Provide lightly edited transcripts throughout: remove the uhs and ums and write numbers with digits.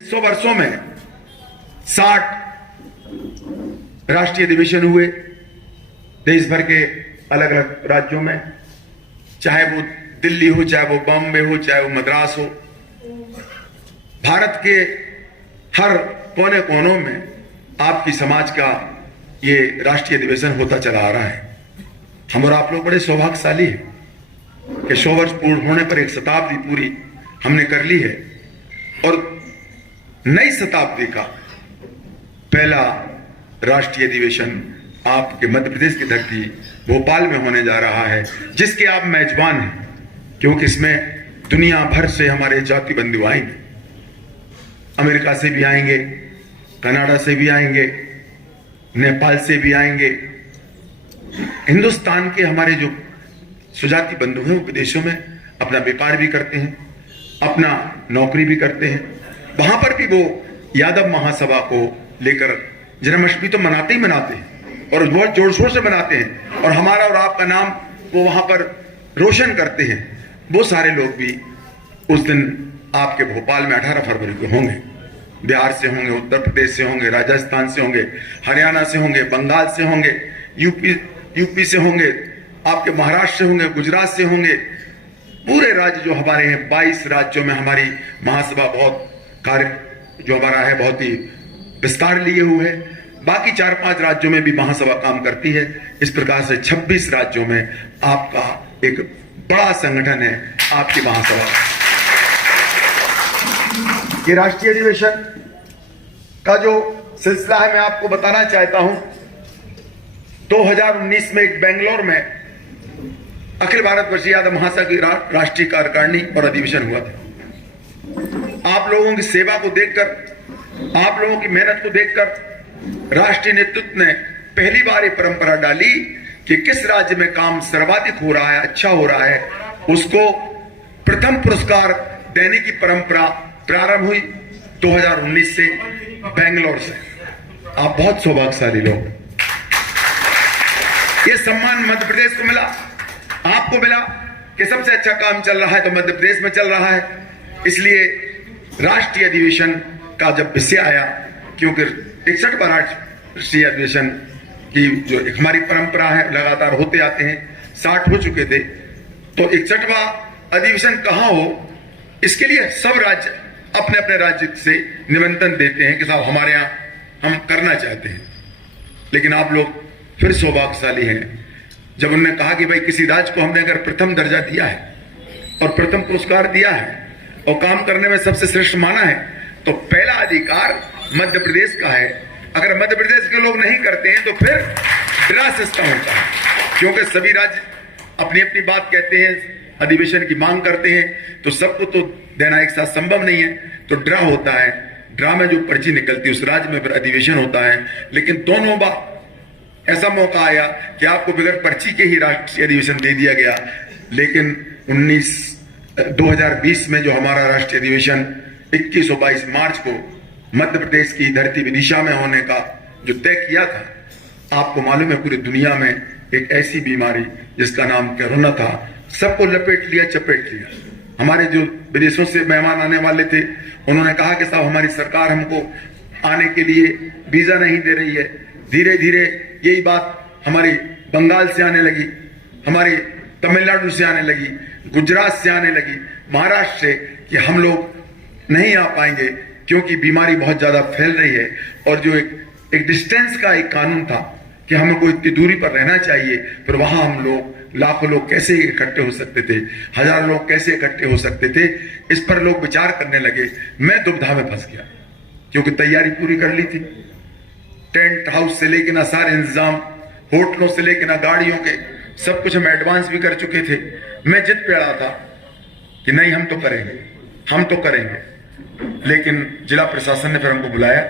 100 वर्षों में 60 राष्ट्रीय अधिवेशन हुए देश भर के अलग अलग राज्यों में, चाहे वो दिल्ली हो, चाहे वो बॉम्बे हो, चाहे वो मद्रास हो। भारत के हर कोने कोनों में आपकी समाज का ये राष्ट्रीय अधिवेशन होता चला आ रहा है। हम और आप लोग बड़े सौभाग्यशाली हैं कि 100 वर्ष पूर्ण होने पर एक शताब्दी पूरी हमने कर ली है और नई शताब्दी का पहला राष्ट्रीय अधिवेशन आपके मध्य प्रदेश की धरती भोपाल में होने जा रहा है, जिसके आप मेजबान हैं, क्योंकि इसमें दुनिया भर से हमारे जाति बंधु आएंगे। अमेरिका से भी आएंगे, कनाडा से भी आएंगे, नेपाल से भी आएंगे। हिंदुस्तान के हमारे जो सुजाति बंधु हैं वो विदेशों में अपना व्यापार भी करते हैं, अपना नौकरी भी करते हैं। वहां पर भी वो यादव महासभा को लेकर जन्माष्टमी तो मनाते ही मनाते हैं और बहुत जोर शोर से मनाते हैं और हमारा और आपका नाम वो वहां पर रोशन करते हैं। वो सारे लोग भी उस दिन आपके भोपाल में 18 फरवरी को होंगे। बिहार से होंगे, उत्तर प्रदेश से होंगे, राजस्थान से होंगे, हरियाणा से होंगे, बंगाल से होंगे, यूपी से होंगे, आपके महाराष्ट्र से होंगे, गुजरात से होंगे। पूरे राज्य जो हमारे हैं, 22 राज्यों में हमारी महासभा बहुत कार्य जो हमारा है बहुत ही विस्तार लिए हुए है। बाकी 4-5 राज्यों में भी महासभा काम करती है। इस प्रकार से 26 राज्यों में आपका एक बड़ा संगठन है आपकी महासभा। ये राष्ट्रीय अधिवेशन का जो सिलसिला है मैं आपको बताना चाहता हूं। 2019 में एक बेंगलोर में अखिल भारत वर्षीय यादव महासभा की राष्ट्रीय कार्यकारिणी और अधिवेशन हुआ था। आप लोगों की सेवा को देखकर, आप लोगों की मेहनत को देखकर राष्ट्रीय नेतृत्व ने पहली बार ये परंपरा डाली कि किस राज्य में काम सर्वाधिक हो रहा है, अच्छा हो रहा है, उसको प्रथम पुरस्कार देने की परंपरा प्रारंभ हुई 2019 से बेंगलोर से। आप बहुत सौभाग्यशाली लोग। ये सम्मान मध्य प्रदेश को मिला, आपको मिला कि सबसे अच्छा काम चल रहा है तो मध्य प्रदेश में चल रहा है। इसलिए राष्ट्रीय अधिवेशन का जब विषय आया, क्योंकि 61वां राष्ट्रीय अधिवेशन की जो हमारी परंपरा है लगातार होते आते हैं, 60 हो चुके थे, तो 61वां अधिवेशन कहां हो इसके लिए सब राज्य अपने अपने राज्य से निमंत्रण देते हैं कि साहब हमारे यहां हम करना चाहते हैं। लेकिन आप लोग फिर सौभाग्यशाली हैं जब उन्होंने कहा कि भाई किसी राज्य को हमने अगर प्रथम दर्जा दिया है और प्रथम पुरस्कार दिया है और काम करने में सबसे श्रेष्ठ माना है, तो पहला अधिकार मध्य प्रदेश का है। अगर मध्य प्रदेश के लोग नहीं करते हैं तो फिर ड्रा सिस्टम होता है, क्योंकि सभी राज्य अपनी अपनी बात कहते हैं, अधिवेशन की मांग करते हैं, तो सबको तो देना एक साथ संभव नहीं है, तो ड्रा होता है। ड्रा में जो पर्ची निकलती है उस राज्य में फिर अधिवेशन होता है। लेकिन दोनों बार ऐसा मौका आया कि आपको बगैर पर्ची के ही राष्ट्रीय अधिवेशन दे दिया गया। लेकिन 2020 में जो हमारा राष्ट्रीय अधिवेशन 21 और 22 मार्च को मध्य प्रदेश की धरती विदिशा में होने का जो तय किया था, आपको मालूम है पूरी दुनिया में एक ऐसी बीमारी जिसका नाम कोरोना था, सबको लपेट लिया, चपेट लिया। हमारे जो विदेशों से मेहमान आने वाले थे उन्होंने कहा कि साहब हमारी सरकार हमको आने के लिए वीजा नहीं दे रही है। धीरे धीरे यही बात हमारी बंगाल से आने लगी, हमारी तमिलनाडु से आने लगी, गुजरात से आने लगी, महाराष्ट्र से, कि हम लोग नहीं आ पाएंगे क्योंकि बीमारी बहुत ज्यादा फैल रही है। और जो एक डिस्टेंस का एक कानून था कि हमें कोई इतनी दूरी पर रहना चाहिए, फिर वहां हम लोग लाखों लोग कैसे इकट्ठे हो सकते थे, हजारों लोग कैसे इकट्ठे हो सकते थे, इस पर लोग विचार करने लगे। मैं दुविधा में फंस गया क्योंकि तैयारी पूरी कर ली थी, टेंट हाउस से लेकर ना सारे इंतजाम, होटलों से लेकर ना गाड़ियों के, सब कुछ हम एडवांस भी कर चुके थे। मैं जिद पे अड़ा था कि नहीं हम तो करेंगे, हम तो करेंगे। लेकिन जिला प्रशासन ने फिर हमको बुलाया,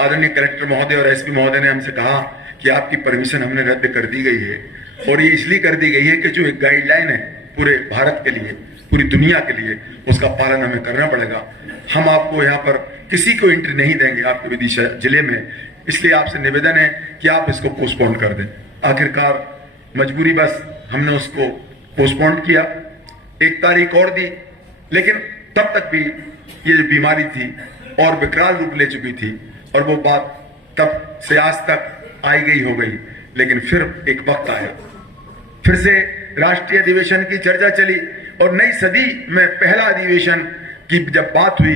आदरणीय कलेक्टर महोदय और एसपी महोदय ने हमसे कहा कि आपकी परमिशन हमने रद्द कर दी गई है, और ये इसलिए कर दी गई है कि जो एक गाइडलाइन है पूरे भारत के लिए, पूरी दुनिया के लिए, उसका पालन हमें करना पड़ेगा। हम आपको यहाँ पर किसी को एंट्री नहीं देंगे आपके विदिशा जिले में, इसलिए आपसे निवेदन है कि आप इसको पोस्टपोन कर दें। आखिरकार मजबूरी बस हमने उसको पोस्टपोन किया, एक तारीख और दी। लेकिन तब तक भी ये जो बीमारी थी और विकराल रूप ले चुकी थी, और वो बात तब से आज तक आई गई हो गई। लेकिन फिर एक वक्त आया, फिर से राष्ट्रीय अधिवेशन की चर्चा चली, और नई सदी में पहला अधिवेशन की जब बात हुई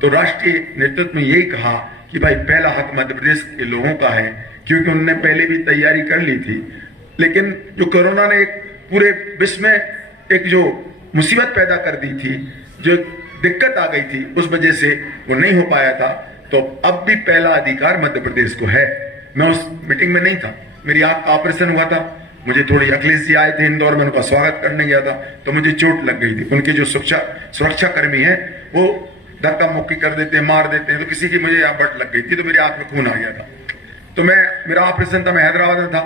तो राष्ट्रीय नेतृत्व में यही कहा कि भाई पहला हक मध्य प्रदेश के लोगों का है, क्योंकि उन्होंने पहले भी तैयारी कर ली थी। लेकिन जो कोरोना ने एक पूरे विश्व में एक जो मुसीबत पैदा कर दी थी, जो दिक्कत आ गई थी, उस वजह से वो नहीं हो पाया था। तो अब भी पहला अधिकार मध्य प्रदेश को है। मैं उस मीटिंग में नहीं था, मेरी आंख का ऑपरेशन हुआ था, मुझे थोड़ी अखिलेश जी आए थे इंदौर में, उनका स्वागत करने गया था तो मुझे चोट लग गई थी। उनके जो सुरक्षा कर्मी हैं वो धक्का मुक्की कर देते हैं, मार देते हैं, तो किसी की मुझे यहाँ बट लग गई थी तो मेरी आंख में खून आ गया था। तो मेरा ऑपरेशन था, मैं हैदराबाद में था।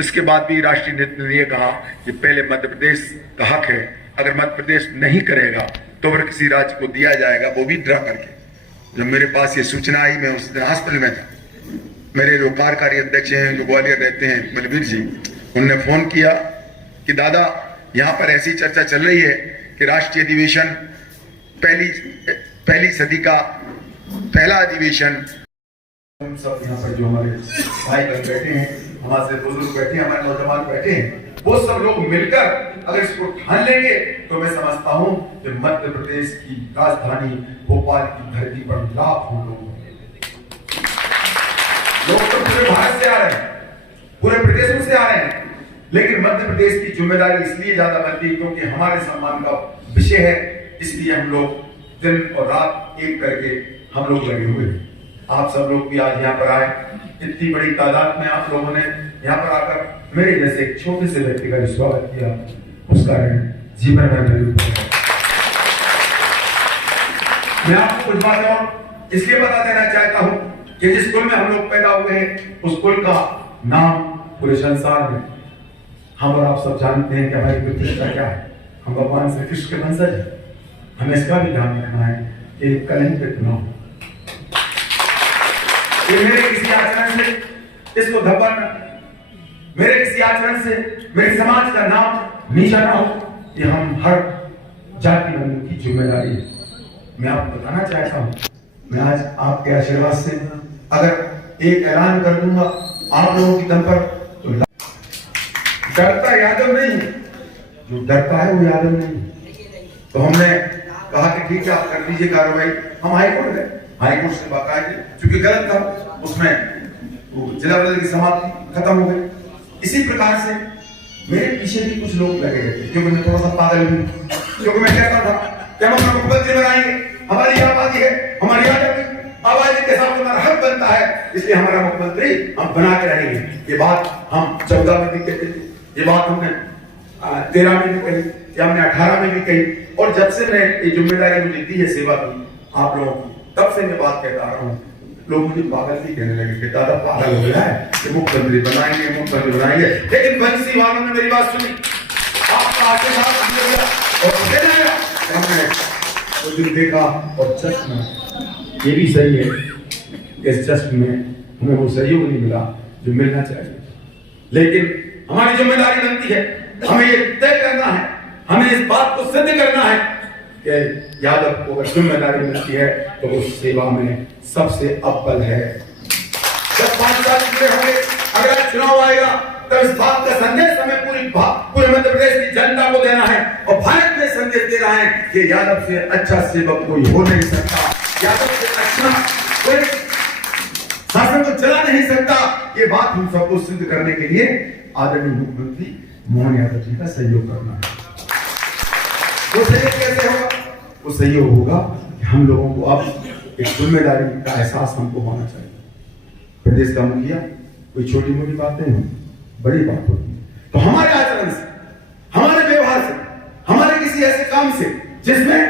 इसके बाद भी राष्ट्रीय नेतृत्व ने यह कहा कि पहले मध्य प्रदेश का हक है, अगर मध्य प्रदेश नहीं करेगा तो फिर किसी राज्य को दिया जाएगा, वो भी ड्रा करके। जब मेरे पास ये सूचना आई, मैं उस दिन हॉस्पिटल में था, मेरे जो कार्यकारी अध्यक्ष हैं जो ग्वालियर रहते हैं बलबीर जी, उनने फोन किया कि दादा यहाँ पर ऐसी चर्चा चल रही है कि राष्ट्रीय अधिवेशन पहली सदी का पहला अधिवेशन, हम सब यहाँ पर जो हमारे भाई बहन बैठे हैं, हमारे बुजुर्ग बैठे हैं, हमारे नौजवान बैठे हैं, वो सब लोग मिलकर अगर इसको ठान लेंगे तो मैं समझता हूं कि मध्य प्रदेश की राजधानी भोपाल की धरती पर लाखों लोग तो पूरे भारत से आ रहे हैं, पूरे प्रदेशों से आ रहे हैं, लेकिन मध्य प्रदेश की जिम्मेदारी इसलिए ज्यादा बनती है क्योंकि हमारे सम्मान का विषय है। इसलिए हम लोग दिन और रात एक करके हम लोग लगे हुए हैं। आप सब लोग भी आज यहाँ पर आए, इतनी बड़ी तादाद में आप लोगों ने यहाँ पर आकर मेरे जैसे एक छोटे से व्यक्ति का स्वागत किया, उसका जीवन में मैं आपको कुछ बातें और इसलिए बता देना चाहता हूँ कि जिस कुल में हम लोग पैदा हुए हैं उस कुल का नाम पूरे संसार में हम और आप सब जानते हैं कि हमारी प्रतिष्ठा क्या है। हम भगवान श्री कृष्ण के वंशज हैं। हमें इसका भी ध्यान रखना है कि कलंकित न हो, मेरे किसी आचरण से इसको धब्बा न, मेरे किसी आचरण से मेरे समाज का नाम नीचा ना हो। ये हम हर जाति बंधु की जिम्मेदारी है। मैं आपको बताना चाहता हूं, मैं आज आपके आशीर्वाद से अगर एक ऐलान कर दूंगा आप लोगों की दम पर, तो डरता यादव नहीं है, जो डरता है वो यादव नहीं है। तो हमने कहा कि ठीक है आप कर दीजिए कार्रवाई। हम हाईकोर्ट गए, हाईकोर्ट से बाकायदे, क्योंकि गलत था उसमें जिला बदल की समाप्ति खत्म हो गई। इसी प्रकार से मेरे पीछे भी कुछ लोग लगे रहते, क्योंकि मैं थोड़ा सा पागल हूं, क्योंकि मैं कहता था कि हम अपना मुख्यमंत्री बनाएंगे, हमारी आबादी है, हमारी आबादी के साथ हमारा हक बनता है, इसलिए हमारा मुख्यमंत्री हम बना के रहेंगे। ये बात हम 14 में भी कहते थे, ये बात हमने 13 में भी कही, या हमने 18 में भी कही, और जब से मैं ये जिम्मेदारी मुझे दी है सेवा की आप लोगों की, तब से मैं बात कहता रहा हूँ। लोग मुझे पागल भी कहने लगे कि दादा पागल हो गया है कि मुख्यमंत्री बनाएंगे, मुख्यमंत्री बनाएंगे। लेकिन बंसी वालों ने मेरी बात सुनी, आपका आशीर्वाद हमने उस दिन देखा, और जश्न ये भी सही है कि इस जश्न में हमें वो सहयोग नहीं मिला जो मिलना चाहिए। लेकिन हमारी जिम्मेदारी बनती है, हमें ये तय करना है, हमें इस बात को सिद्ध करना है कि यादव को अगर जिम्मेदारी मिलती है तो वो सेवा में सबसे अव्वल है। जब 5 साल पूरे होंगे, अगर चुनाव आएगा तो इस बात का संदेश हमें पूरे मध्य प्रदेश की जनता को देना है, और भारत में संदेश देना है कि यादव से अच्छा सेवक कोई हो नहीं सकता, यादव से अच्छा कोई शासन को चला नहीं सकता। ये बात हम सबको सिद्ध करने के लिए आदरणीय मुख्यमंत्री मोहन यादव जी का सहयोग करना है। वो सहयोग कैसे होगा? वो सहयोग होगा कि हम लोगों को अब एक जिम्मेदारी का एहसास हमको होना चाहिए। प्रदेश का मुखिया कोई छोटी मोटी बात नहीं होती, बड़ी बात होती है। तो हमारे आचरण से, हमारे व्यवहार से, हमारे किसी ऐसे काम से जिसमें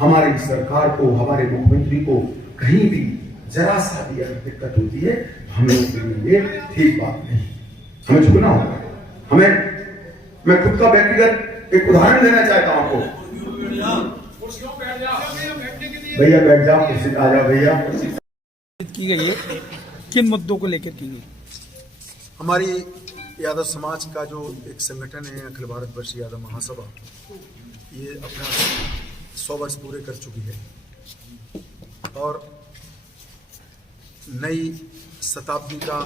हमारी सरकार को, हमारे मुख्यमंत्री को कहीं भी जरा सा भी अगर दिक्कत होती है, हम लोगों के लिए ठीक बात नहीं। हमें झुकना होगा। मैं खुद का व्यक्तिगत एक उदाहरण देना चाहता हूं आपको। भैया बैठ जाओ, कुर्सी आ जाओ भैया। की गई है, किन मुद्दों को लेकर की गई? हमारी यादव समाज का जो एक संगठन है अखिल भारत वर्ष यादव महासभा, ये अपना 100 वर्ष पूरे कर चुकी है, और नई शताब्दी का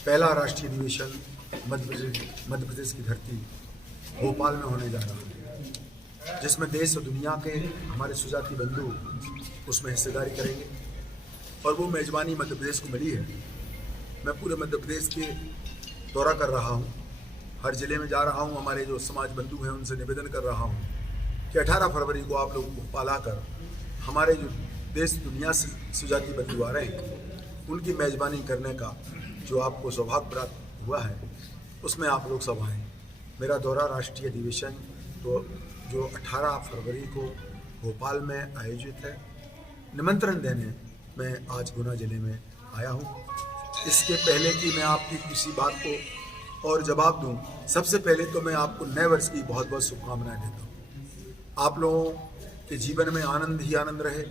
पहला राष्ट्रीय अधिवेशन मध्य प्रदेश की धरती भोपाल में होने जा रहा है, जिसमें देश और दुनिया के हमारे सुजाति बंधु उसमें हिस्सेदारी करेंगे। और वो मेजबानी मध्य प्रदेश को मिली है। मैं पूरे मध्य प्रदेश के दौरा कर रहा हूँ, हर जिले में जा रहा हूँ, हमारे जो समाज बंधु हैं उनसे निवेदन कर रहा हूँ कि 18 फरवरी को आप लोग भोपाल आकर हमारे जो देश दुनिया से सुजाति बंधु आ रहे हैं उनकी मेजबानी करने का जो आपको सौभाग्य प्राप्त हुआ है उसमें आप लोग सब आएँ। मेरा दौरा राष्ट्रीय अधिवेशन तो जो 18 फरवरी को भोपाल में आयोजित है, निमंत्रण देने मैं आज गुना जिले में आया हूँ। इसके पहले कि मैं आपकी किसी बात को और जवाब दूं, सबसे पहले तो मैं आपको नए वर्ष की बहुत बहुत शुभकामनाएं देता हूँ। आप लोगों के जीवन में आनंद ही आनंद रहे,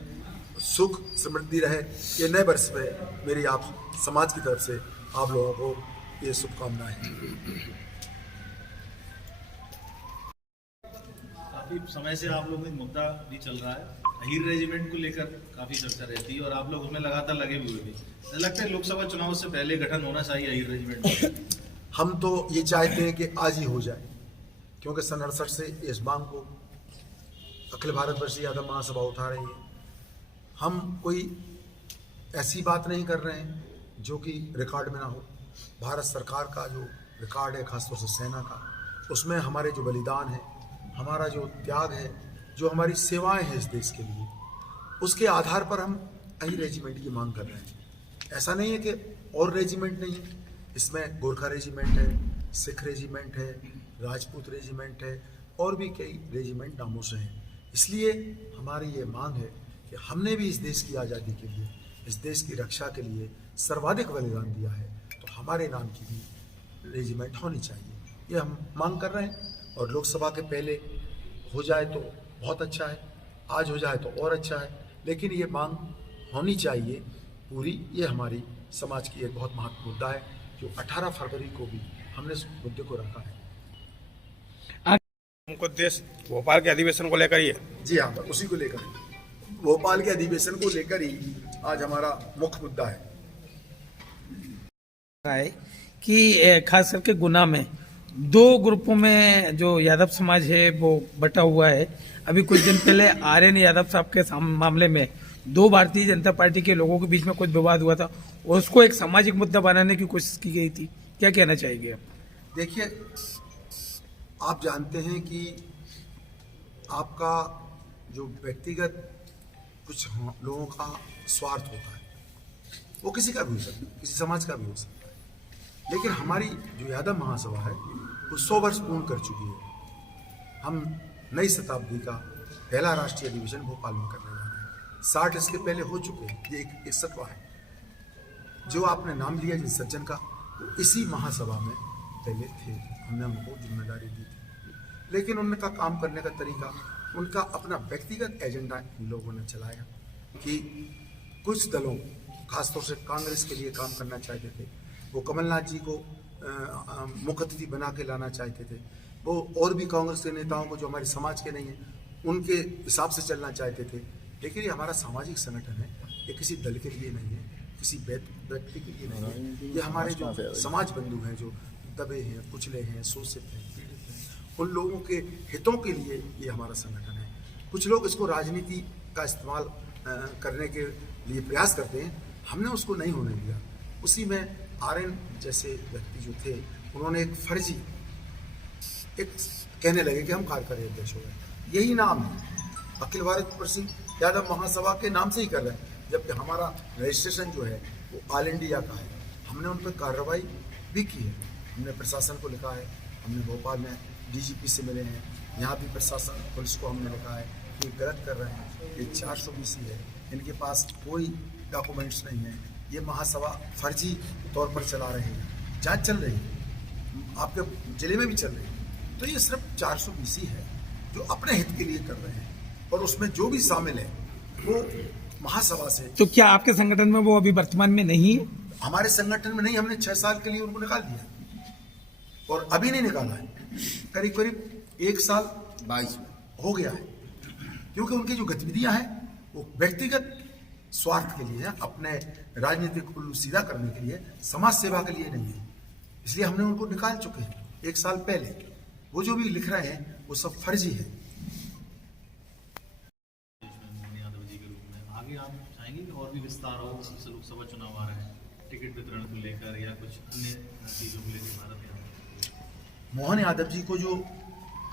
सुख समृद्धि रहे, ये नए वर्ष में मेरी आप समाज की तरफ से आप लोगों को ये शुभकामनाएं हैं। काफी समय से आप लोगों का मुद्दा भी चल रहा है, अहीर रेजिमेंट को लेकर काफी चर्चा रहती है और आप लोग उसमें लगातार लगे हुए भी। लगता है लोकसभा चुनाव से पहले गठन होना चाहिए अहीर रेजिमेंट। हम तो ये चाहते हैं कि आज ही हो जाए, क्योंकि सन 68 से इस मांग को अखिल भारत वर्षीय यादव महासभा उठा रही है। हम कोई ऐसी बात नहीं कर रहे हैं जो कि रिकॉर्ड में ना हो। भारत सरकार का जो रिकॉर्ड है, खासतौर से सेना का, उसमें हमारे जो बलिदान है, हमारा जो त्याग है, जो हमारी सेवाएं हैं इस देश के लिए, उसके आधार पर हम अहीर रेजिमेंट की मांग कर रहे हैं। ऐसा नहीं है कि और रेजिमेंट नहीं है, इसमें गोरखा रेजिमेंट है, सिख रेजिमेंट है, राजपूत रेजिमेंट है और भी कई रेजिमेंट नामों से हैं। इसलिए हमारी ये मांग है कि हमने भी इस देश की आज़ादी के लिए, इस देश की रक्षा के लिए सर्वाधिक बलिदान दिया है, तो हमारे नाम की भी रेजिमेंट होनी चाहिए। ये हम मांग कर रहे हैं और लोकसभा के पहले हो जाए तो बहुत अच्छा है, आज हो जाए तो और अच्छा है, लेकिन ये मांग होनी चाहिए पूरी। ये हमारी समाज की एक बहुत महत्वपूर्ण मुद्दा है जो 18 फरवरी को भी हमने इस मुद्दे को रखा है। हमको देश भोपाल के अधिवेशन को लेकर ही है। जी हाँ, उसी को लेकर भोपाल के अधिवेशन को लेकर ही आज हमारा मुख्य मुद्दा है कि खास करके गुना में 2 ग्रुपों में जो यादव समाज है वो बटा हुआ है। अभी कुछ दिन पहले आर्यन यादव साहब के मामले में 2 भारतीय जनता पार्टी के लोगों के बीच में कुछ विवाद हुआ था और उसको एक सामाजिक मुद्दा बनाने की कोशिश की गई थी। क्या कहना चाहेंगे आप? देखिए, आप जानते हैं कि आपका जो व्यक्तिगत कुछ लोगों का स्वार्थ होता है, वो किसी का भी हो सकता है, किसी समाज का भी हो सकता है, लेकिन हमारी जो यादव महासभा है वो 100 वर्ष पूर्ण कर चुकी है। हम नई शताब्दी का पहला राष्ट्रीय अधिवेशन भोपाल में करने जा रहे हैं। 60 इसके पहले हो चुके हैं, ये एक 61वां है। जो आपने नाम लिया जिस सज्जन का, वो इसी महासभा में पहले थे, हमने उनको जिम्मेदारी दी थी, लेकिन उनका काम करने का तरीका, उनका अपना व्यक्तिगत एजेंडा इन लोगों ने चलाया कि कुछ दलों, खासतौर से कांग्रेस के लिए काम करना चाहते थे। वो कमलनाथ जी को मुख्य अतिथि बना के लाना चाहते थे। वो और भी कांग्रेस के नेताओं को जो हमारे समाज के नहीं हैं उनके हिसाब से चलना चाहते थे। लेकिन ये हमारा सामाजिक संगठन है, ये किसी दल के लिए नहीं है, किसी व्यक्ति के लिए नहीं है। ये हमारे जो समाज बंधु हैं, जो दबे हैं, कुचले हैं, शोषित हैं, पीड़ित हैं, उन लोगों के हितों के लिए ये हमारा संगठन है। कुछ लोग इसको राजनीति का इस्तेमाल करने के लिए प्रयास करते हैं, हमने उसको नहीं होने दिया। उसी में आर्यन जैसे व्यक्ति जो थे, उन्होंने एक फर्जी कहने लगे कि हम कार्यकारी अध्यक्ष हो गए। यही नाम है, अखिल भारत वर्षीय यादव महासभा के नाम से ही कर रहे हैं, जबकि हमारा रजिस्ट्रेशन जो है वो ऑल इंडिया का है। हमने उन पर कार्रवाई भी की है, हमने प्रशासन को लिखा है, हमने भोपाल में डीजीपी से मिले हैं, यहाँ भी प्रशासन पुलिस को हमने लिखा है कि गलत कर रहे हैं, ये 420 है, इनके पास कोई डॉक्यूमेंट्स नहीं है, ये महासभा फर्जी तौर पर चला रहे हैं, जांच चल रही है, आपके जिले में भी चल रही है। तो ये सिर्फ 420 है जो अपने हित के लिए कर रहे हैं, और उसमें जो भी शामिल है वो महासभा से। तो क्या आपके संगठन में वो अभी वर्तमान में नहीं है? हमारे संगठन में नहीं, हमने 6 साल के लिए उनको निकाल दिया और अभी नहीं निकाला है, करीब करीब 1 साल 22 हो गया है, क्योंकि उनकी जो गतिविधियां हैं वो व्यक्तिगत स्वार्थ के लिए है, अपने राजनीतिक उल्लू सीधा करने के लिए, समाज सेवा के लिए नहीं है। इसलिए हमने उनको निकाल चुके हैं 1 साल पहले। वो जो भी लिख रहे हैं वो सब फर्जी है। मोहन यादव जी के रूप में आगे आप चाहेंगे कि और भी विस्तार हो? सबसे लोकसभा चुनाव आ रहे हैं, टिकट वितरण को लेकर या कुछ अन्य चीजों को लेकर भारत यादव? मोहन यादव जी को जो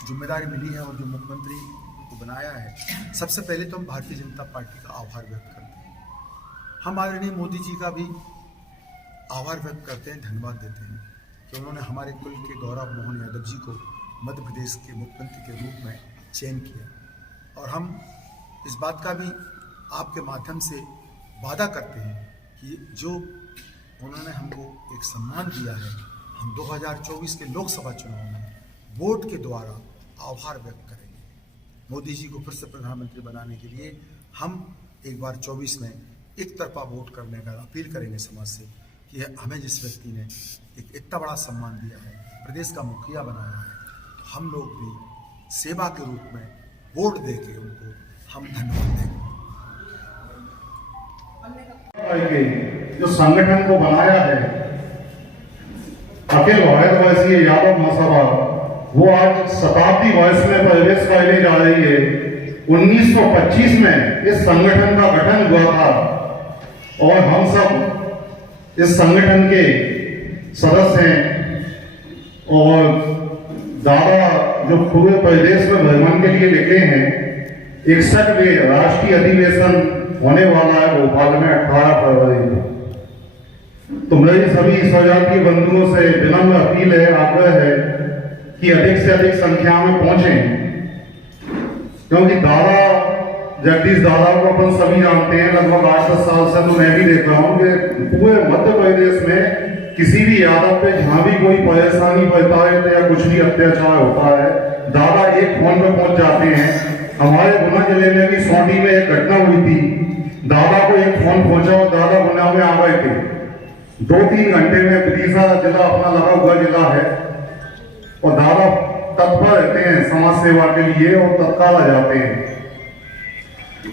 जिम्मेदारी मिली है और जो मुख्यमंत्री को बनाया है, सबसे पहले तो हम भारतीय जनता पार्टी का आभार व्यक्त करते हैं। हम आदरणीय मोदी जी का भी आभार व्यक्त करते हैं, धन्यवाद देते हैं कि उन्होंने हमारे कुल के गौरव मोहन यादव जी को मध्य प्रदेश के मुख्यमंत्री के रूप में चयन किया। और हम इस बात का भी आपके माध्यम से वादा करते हैं कि जो उन्होंने हमको एक सम्मान दिया है, हम 2024 के लोकसभा चुनाव में वोट के द्वारा आभार व्यक्त करेंगे। मोदी जी को फिर से प्रधानमंत्री बनाने के लिए हम एक बार 24 में एक तरफा वोट करने का अपील करेंगे समाज से कि हमें जिस व्यक्ति ने एक इतना बड़ा सम्मान दिया है, प्रदेश का मुखिया बनाया है, तो हम लोग भी सेवा के रूप में वोट दे के उनको हम धन्यवाद देंगे। जो संगठन को बनाया है अखिल भारतवर्षीय यादव महासभा, वो आज शताब्दी वर्ष में प्रवेश करने जा रही है। 1925 में इस संगठन का गठन हुआ था और हम सब इस संगठन के सदस्य हैं। और दादा जो पूरे प्रदेश में भ्रमण के लिए निकले हैं, 61वें राष्ट्रीय अधिवेशन होने वाला है भोपाल में 18 फरवरी को। तो मेरी सभी स्वजातीय बंधुओं से विनम्र अपील है, आग्रह है कि अधिक से अधिक संख्या में पहुंचें, क्योंकि दादा जगदीश दादा को अपन सभी जानते हैं। लगभग 8-10 साल से तो मैं भी देख रहा हूँ कि पूरे मध्य प्रदेश में किसी भी यादव पे जहां भी कोई परेशानी पड़ता है या कुछ भी अत्याचार होता है, दादा एक फोन पे पहुंच जाते हैं। हमारे गुना जिले में भी सोंडी में एक घटना हुई थी, दादा को एक फोन पहुंचा और दादा गुना में आ गए थे। 2-3 घंटे में विदिशा जिला अपना लगा हुआ जिला है और दादा तत्पर रहते हैं समाज सेवा के लिए और तत्काल आ जाते हैं।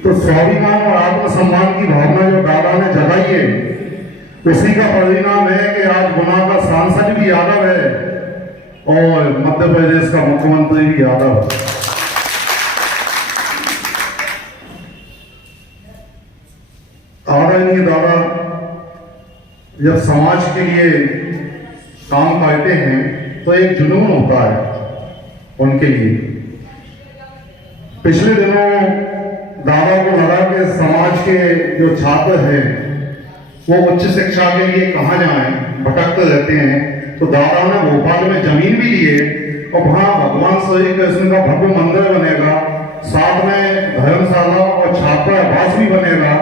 तो स्वाभिमान और आत्मसम्मान की भावना जो दादा ने जगाई है, उसी का परिणाम है कि आज गुना का सांसद भी यादव है और मध्य प्रदेश का मुख्यमंत्री भी यादव है। आदरणीय दादा जब समाज के लिए काम करते हैं तो एक जुनून होता है उनके लिए। पिछले दिनों दादा को लगा कि समाज के जो छात्र हैं वो उच्च शिक्षा के लिए कहाँ जाएं, भटकते रहते हैं। तो दादा ने भोपाल में जमीन भी ली है और वहाँ भगवान श्री कृष्ण का भव्य मंदिर बनेगा, साथ में धर्मशाला और छात्रावास भी बनेगा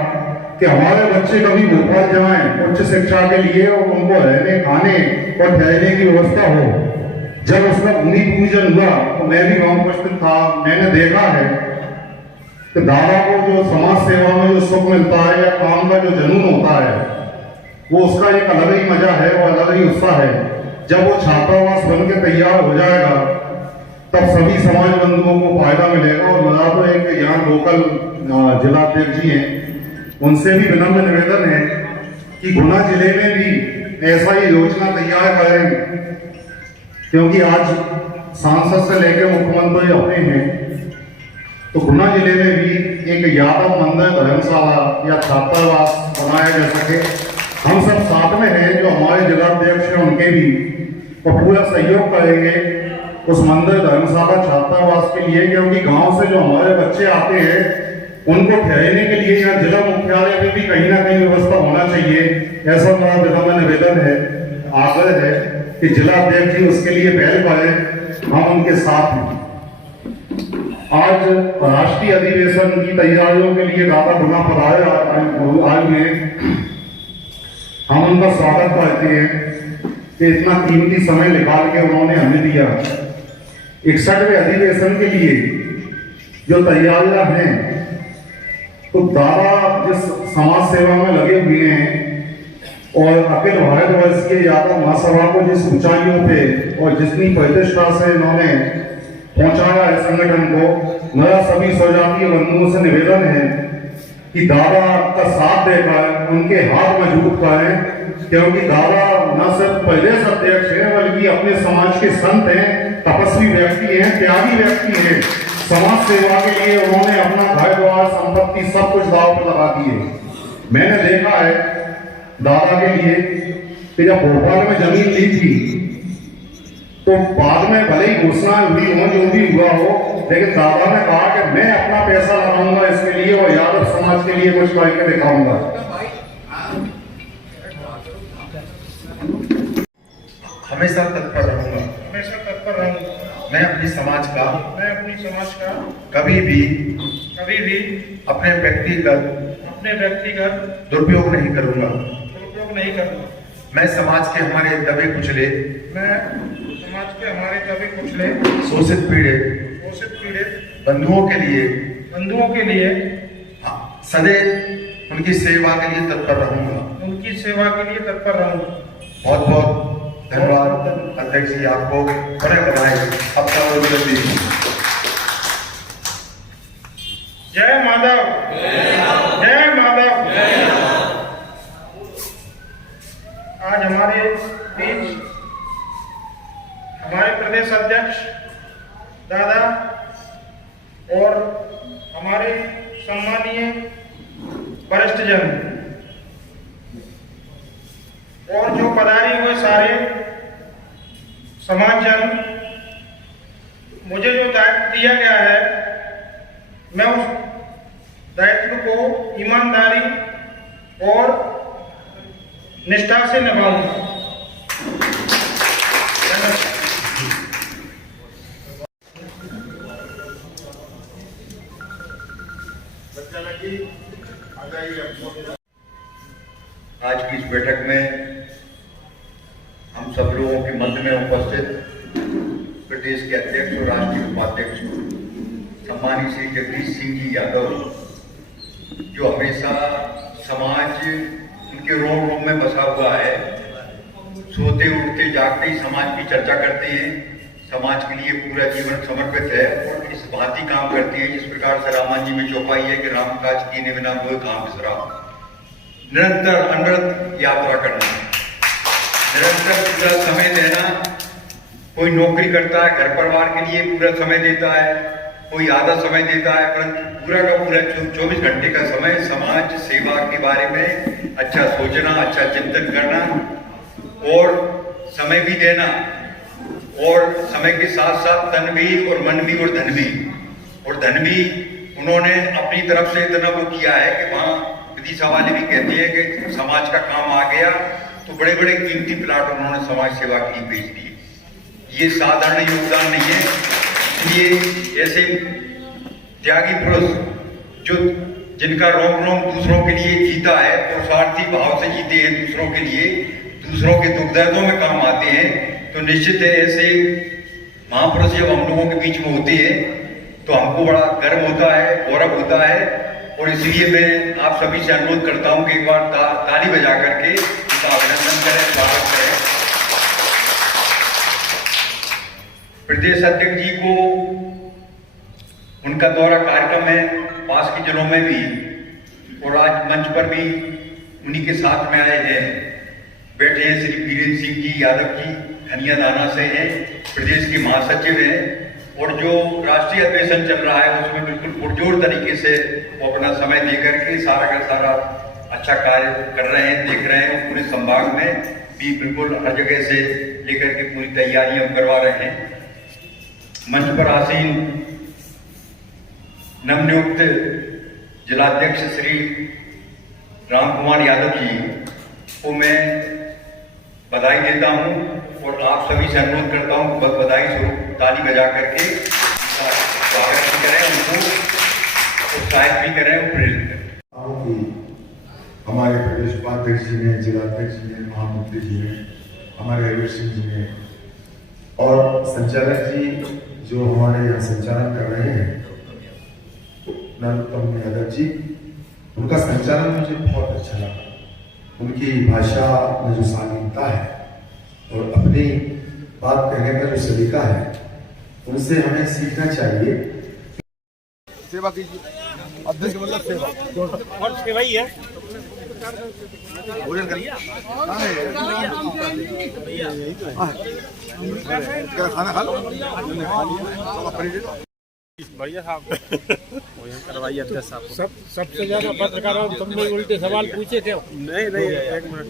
कि हमारे बच्चे कभी भोपाल जाएं उच्च शिक्षा के लिए और उनको रहने खाने और ठहरने की व्यवस्था हो। जब उसका भूमि पूजन हुआ तो मैं भी गांव उपस्थित था, मैंने देखा है कि दादा को जो समाज सेवा में जो सुख मिलता है या काम का जो जुनून होता है, वो उसका एक अलग ही मजा है, वो अलग ही उत्साह है। जब वो छात्रावास बन के तैयार हो जाएगा तब सभी समाज बंधुओं को फायदा मिलेगा। और मेरा तो एक यहाँ लोकल जिला अध्यक्ष जी हैं, उनसे भी विनम्र निवेदन है कि गुना जिले में भी ऐसा ही योजना तैयार करें, क्योंकि आज सांसद से लेकर मुख्यमंत्री अपने हैं। तो गुना जिले में भी एक यादव मंदिर, धर्मशाला या छात्रावास बनाया जा सके। हम सब साथ में हैं, जो हमारे जिला अध्यक्ष हैं उनके भी, और पूरा सहयोग करेंगे उस मंदिर, धर्मशाला, छात्रावास के लिए, क्योंकि गांव से जो हमारे बच्चे आते हैं उनको ठहरने के लिए यहाँ जिला मुख्यालय में भी कहीं ना कहीं व्यवस्था होना चाहिए। ऐसा मेरा विनम्र निवेदन है, आग्रह है कि जिला अध्यक्ष जी उसके लिए पहल करें, हम उनके साथ हैं। आज राष्ट्रीय अधिवेशन की तैयारियों के लिए दादा गुना पर आए हुए, हम उनका स्वागत करते हैं कि इतना कीमती समय निकाल के उन्होंने हमें दिया। 61वें अधिवेशन के लिए जो तैयारियां हैं, तो दादा जिस समाज सेवा में लगे हुए हैं और अखिल भारतवर्षीय यादव महासभा को जिस ऊंचाइयों पे और जितनी प्रतिष्ठा से इन्होंने पहुंचाया है संगठन को, मेरा सभी स्वजातीय बंधुओं से निवेदन है कि दादा का साथ देकर उनके हाथ मजबूत करें, क्योंकि दादा न सिर्फ प्रदेश अध्यक्ष हैं बल्कि अपने समाज के संत हैं, तपस्वी व्यक्ति हैं, त्यागी व्यक्ति हैं। समाज सेवा के लिए उन्होंने अपना घर द्वार संपत्ति सब कुछ दांव पर लगा दिए। मैंने देखा है दादा के लिए कि जब भोपाल में जमीन ली थी तो बाद में भले ही घोषणा हुई हो जो भी हुआ हो, लेकिन दादा ने कहा कि मैं अपना पैसा लगाऊंगा इसके लिए और यादव समाज के लिए कुछ करके दिखाऊंगा। हमेशा तत्पर रहूंगा। हमेशा तत्पर रहूंगा। मैं अपनी समाज का कभी भी अपने व्यक्तिगत दुरुपयोग नहीं करूंगा। मैं समाज के हमारे दबे कुचले शोषित पीड़ित बंधुओं के लिए सदैव उनकी सेवा के लिए तत्पर रहूंगा। बहुत बहुत धन्यवाद अध्यक्ष जी, आपको बड़े बधाई। आपका जय माधव, जय माधव। आज हमारे बीच हमारे प्रदेश अध्यक्ष दादा और हमारे सम्मानीय वरिष्ठ जन और जो पधारे हुए सारे समाज जन, मुझे जो दायित्व दिया गया है मैं उस दायित्व को ईमानदारी और निष्ठा से निभाऊंगा। आज की इस बैठक में हम सब लोगों के मध्य में उपस्थित प्रदेश के अध्यक्ष और राष्ट्रीय उपाध्यक्ष सम्मानित श्री जगदीश सिंह जी यादव, जो हमेशा समाज उनके रोम रोम में बसा हुआ है, सोते उठते जागते ही समाज की चर्चा करते हैं, समाज के लिए पूरा जीवन समर्पित है और इस भांति काम करते हैं जिस प्रकार से रामायण जी में चौपाई है कि राम काज कीने बिना कोई काम बिसरा। निरंतर अनवरत यात्रा करना, निरंतर पूरा समय देना। कोई नौकरी करता है, घर परिवार के लिए पूरा समय देता है, कोई आधा समय देता है, परंतु पूरा का पूरा 24 घंटे का समय समाज सेवा के बारे में अच्छा सोचना, अच्छा चिंतन करना और समय भी देना, और समय के साथ साथ तन भी और मन भी और धन भी। और धन भी उन्होंने अपनी तरफ से इतना वो किया है कि वहाँ विदिशा वाले भी कहते हैं कि समाज का काम आ गया तो बड़े बड़े कीमती प्लाट उन्होंने समाज सेवा के लिए बेच दिए। ये साधारण योगदान नहीं है। इसलिए ऐसे त्यागी पुरुष जो जिनका रोम रोम दूसरों के लिए जीता है और स्वार्थी भाव से जीते हैं, दूसरों के लिए, दूसरों के दुख दर्दों में काम आते हैं, तो निश्चित है ऐसे महापुरुष जब हम लोगों के बीच में होते हैं तो हमको बड़ा गर्व होता है, गौरव होता है। और इसलिए मैं आप सभी से अनुरोध करता हूं कि एक बार ताली बजा करके इनका अभिनंदन करें, स्वागत करें। प्रदेश अध्यक्ष जी को उनका दौरा कार्यक्रम है पास के जिलों में भी, और आज मंच पर भी उन्हीं के साथ में आए हैं, बैठे हैं श्री वीरेंद्र सिंह जी यादव जी, खनिया दाना से हैं, प्रदेश के महासचिव हैं, और जो राष्ट्रीय अधिवेशन चल रहा है उसमें बिल्कुल पुरजोर तरीके से वो अपना समय देकर के सारा का सारा अच्छा कार्य कर रहे हैं, देख रहे हैं। पूरे संभाग में भी बिल्कुल हर जगह से लेकर के पूरी तैयारियां करवा रहे हैं। मंच पर आसीन नवनियुक्त जिलाध्यक्ष श्री राम कुमार यादव जी को मैं बधाई देता हूं और आप सभी से अनुरोध करता हूं बस बधाई स्वरूप ताली बजा करके स्वागत भी करें, उनको उत्साहित भी करें और प्रेरित करें। हमारे प्रदेश उपाध्यक्ष जी ने, जिलाध्यक्ष जी ने, महामंत्री जी ने, हमारे रवि सिंह जी ने और संचालक जी जो हमारे यहाँ संचालन कर रहे हैं नरोत्तम यादव जी, उनका संचालन मुझे बहुत अच्छा लगा। उनकी भाषा में जो शालीनता है और अपनी बात कहने का जो सलीका है, उनसे हमें सीखना चाहिए। सेवा कीजिए। अध्यक्ष मतलब सेवा और सेवा ही है। भोजन करिए क्या खाना खा लो खा लिया बढ़िया साहब भोजन करवाइए अध्यक्ष साहब। सबसे ज्यादा पत्रकारों तुम लोग उल्टे सवाल पूछे थे। नहीं एक मिनट